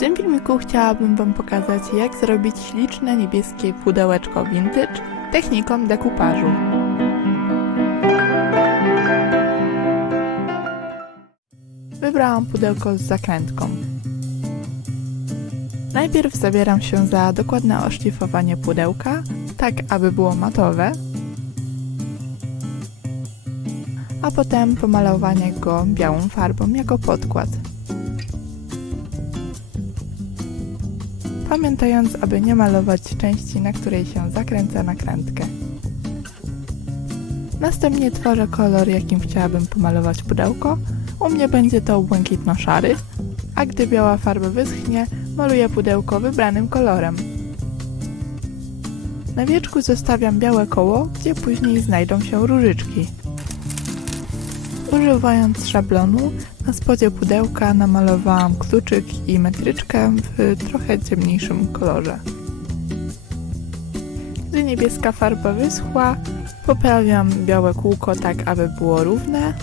tym filmiku chciałabym Wam pokazać, jak zrobić śliczne niebieskie pudełeczko vintage techniką dekupażu. Wybrałam pudełko z zakrętką. Najpierw zabieram się za dokładne oszlifowanie pudełka, tak aby było matowe, a potem pomalowanie go białą farbą jako podkład. Pamiętając, aby nie malować części, na której się zakręca nakrętkę. Następnie tworzę kolor, jakim chciałabym pomalować pudełko. U mnie będzie to błękitno-szary, a gdy biała farba wyschnie, maluję pudełko wybranym kolorem. Na wierzchu zostawiam białe koło, gdzie później znajdą się różyczki. Używając szablonu, na spodzie pudełka namalowałam kluczyk i metryczkę w trochę ciemniejszym kolorze. Gdy niebieska farba wyschła, poprawiam białe kółko tak, aby było równe,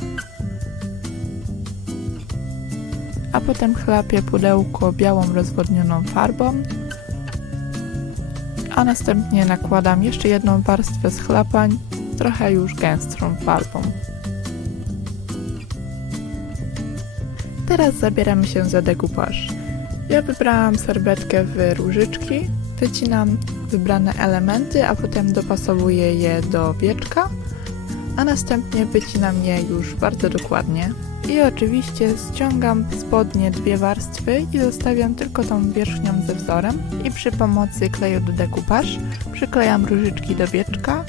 a potem chlapię pudełko białą rozwodnioną farbą, a następnie nakładam jeszcze jedną warstwę schlapań, trochę już gęstszą farbą. Teraz zabieramy się za dekupaż. Ja wybrałam serwetkę w różyczki, wycinam wybrane elementy, a potem dopasowuję je do wieczka, a następnie wycinam je już bardzo dokładnie. I oczywiście ściągam spodnie dwie warstwy i zostawiam tylko tą wierzchnią ze wzorem i przy pomocy kleju do dekupaż przyklejam różyczki do wieczka,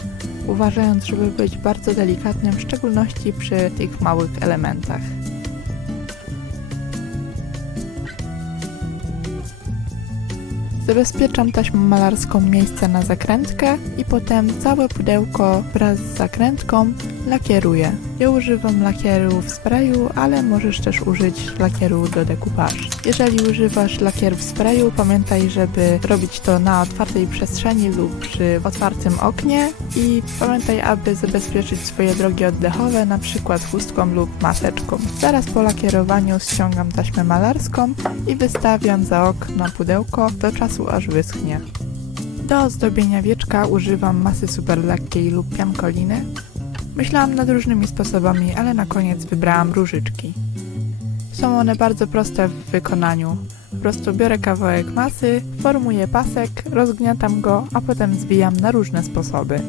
uważając, żeby być bardzo delikatnym, w szczególności przy tych małych elementach. Zabezpieczam taśmą malarską miejsce na zakrętkę i potem całe pudełko wraz z zakrętką lakieruję. Ja używam lakieru w sprayu, ale możesz też użyć lakieru do dekupaż. Jeżeli używasz lakieru w sprayu, pamiętaj, żeby robić to na otwartej przestrzeni lub przy otwartym oknie i pamiętaj, aby zabezpieczyć swoje drogi oddechowe, np. chustką lub maseczką. Zaraz po lakierowaniu ściągam taśmę malarską i wystawiam za okno pudełko do czasu, aż wyschnie. Do ozdobienia wieczka używam masy super lekkiej lub piankoliny. Myślałam nad różnymi sposobami, ale na koniec wybrałam różyczki. Są one bardzo proste w wykonaniu. Po prostu biorę kawałek masy, formuję pasek, rozgniatam go, a potem zwijam na różne sposoby.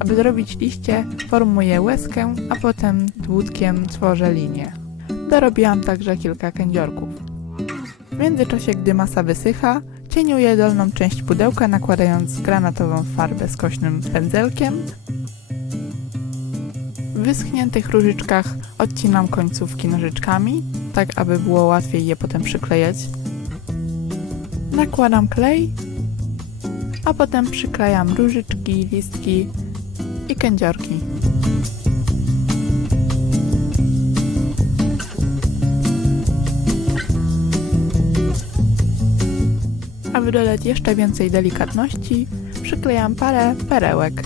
Aby zrobić liście, formuję łezkę, a potem dłutkiem tworzę linię. Dorobiłam także kilka kędziorków. W międzyczasie, gdy masa wysycha, cieniuję dolną część pudełka, nakładając granatową farbę skośnym pędzelkiem. W wyschniętych różyczkach odcinam końcówki nożyczkami, tak aby było łatwiej je potem przyklejać. Nakładam klej, a potem przyklejam różyczki, listki i kędziorki. Aby dodać jeszcze więcej delikatności, przyklejam parę perełek.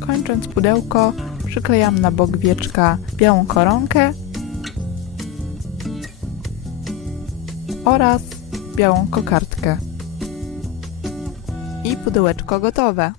Kończąc pudełko, przyklejam na bok wieczka białą koronkę oraz białą kokardkę. I pudełeczko gotowe.